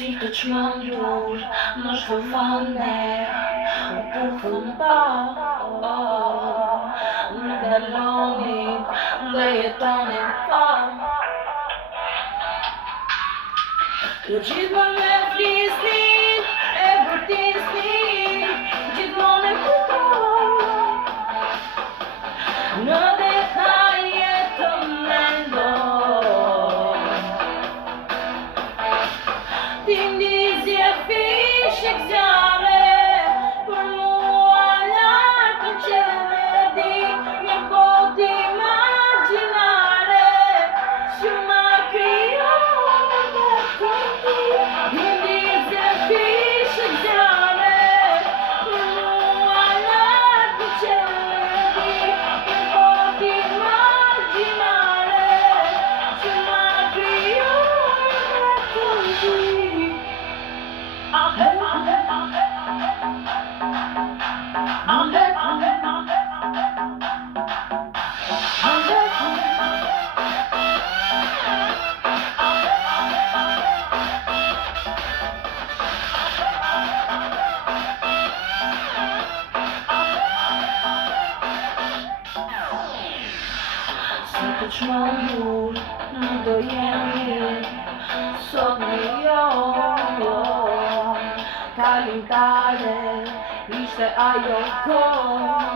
Sitter man jord, mors förvanne och buffen bar. Det är långt, det är dagen kvar. Jag givar med flisning, övertisning, givar med kvar. När det har gett om en dag. Din dizia fish exare, per muoia concede di mio posso immaginare, su una criolla din dizia fish exare, per muoia concede di mio posso immaginare, su una criolla così. Sitter man jord, då igen som jag calentare, viste a io con.